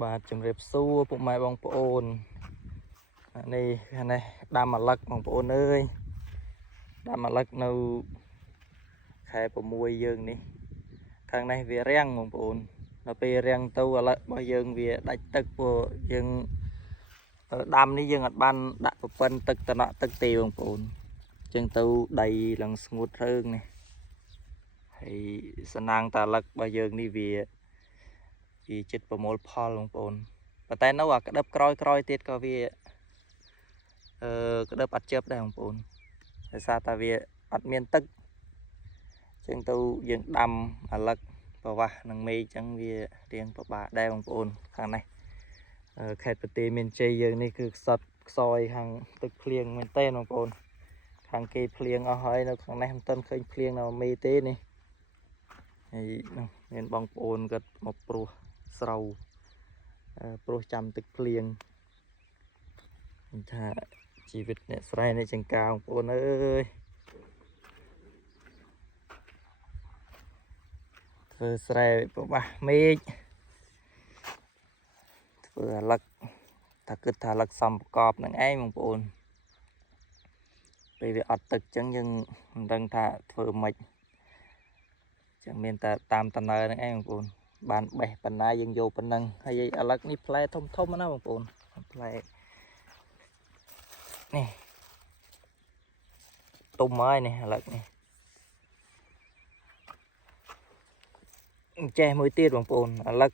បាទជំរាបសួរពុកម៉ែបងប្អូននេះខាងនេះដាំអាឡឹកបងប្អូនអើយដាំអាឡឹកនៅខែ6យើងនេះខាងនេះវារាំងបងប្អូនដល់ពេលរាំងទៅអាឡឹករបស់យើងវាដាច់ទឹកព្រោះយើងដាំនេះយើងអត់បានដាក់ប្រព័ន្ធទឹកតំណក់ទឹកទេបងប្អូនអញ្ចឹងទៅដីឡើងស្ងួតរើងនេះហើយសំណាងតាអាឡឹករបស់យើងនេះវាចិត្តប្រមូលផលបងប្អូនប៉ុន្តែនៅអាក្តឹបក្រោយទៀតក៏វាក្តឹបអត់ជើបដែរបងប្អូនដោយសារតែវាអត់មានទឹកអញ្ចឹងទៅយើងដាំអាឡឹកប្រវាស់នឹងមេឃអញ្ចឹងវារៀងពិបាកដែរបងប្អូនខាងនេះខេត្តបន្ទាយមានជ័យយើងនេះគឺខ្សត់ខ្សោយខាងទឹកភ្លៀងមែនទេបងប្អូនខាងគេភ្លៀងអស់ហើយនៅខាងនេះមិនទាន់ឃើញភ្លៀងនៅមេទេនេះហើយមានបងប្អូនគាត់មកព្រោះស្រូវព្រោះចាំទឹកភ្លៀងថាជីវិតអ្នកស្រែអ្នកចង្ការបងប្អូនអើយធ្វើស្រែប្របាស់មេឃធ្វើអាឡឹកថាគិតថាអាឡឹកសំប្រកបនឹងឯងបងប្អូនពេលវាអត់ទឹកអញ្ចឹងយើងមិនដឹងថាធ្វើម៉េចចឹងមានតែតាមតំណើនឹងឯងបងប្អូនបានបេះប៉ុណ្ណាយើងយកប៉ុណ្ណឹងហើយអាឡឹកនេះផ្លែធំណាបងប្អូនផ្លែនេះទុំហើយនេះអាឡឹកនេះចេះមួយទៀតបងប្អូនអាឡឹក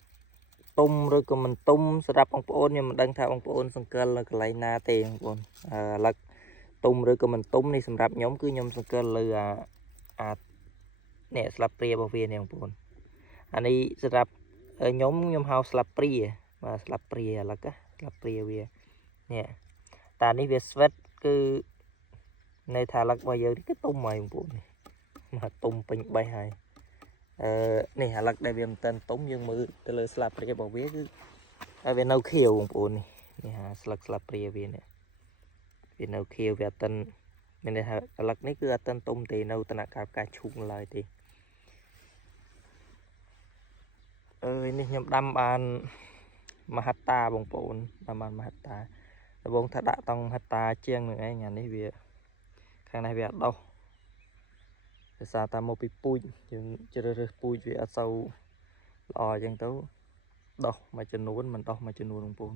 ទុំឬក៏មិនទុំសម្រាប់បងប្អូនខ្ញុំមិនដឹងថាបងប្អូនសង្កេតលើកន្លែងណាទេបងប្អូនអាឡឹកទុំឬក៏មិនទុំនេះសម្រាប់ខ្ញុំគឺខ្ញុំសង្កេតលើអានេះស្លាបព្រារបស់វានេះបងប្អូនអានេះសម្រាប់ខ្ញុំហៅស្លាបព្រាបាទស្លាបព្រាអាឡឹកស្លាបព្រាវានេះតានេះវាស្វិតគឺនៅថាអាឡឹករបស់យើងនេះគឺទុំហើយបងប្អូនមកទុំពេញបេះហើយនេះអាឡឹកដែលវាមិនទាន់ទុំយើងមើលទៅលើស្លាបព្រារបស់វាគឺវានៅខៀវបងប្អូននេះស្លឹកស្លាបព្រាវានេះវានៅខៀវវាអត់ទាន់មានន័យថាអាឡឹកនេះគឺអត់ទាន់ទុំទេនៅដំណាក់កាលផ្កាឈូកឡើយទេនេះខ្ញុំដាំបានមហត្តាបងប្អូនដាំបានមហត្តាដំបងថាដាក់តង់មហត្តាជាងនឹងឯងអានេះវាខាងនេះវាអត់ដុះដោយសារតែមកពីពូជយើងជ្រើសរើសពូជវាអត់សូវល្អអញ្ចឹងទៅដោះមួយចំនួនមិនដោះមួយចំនួនបងប្អូន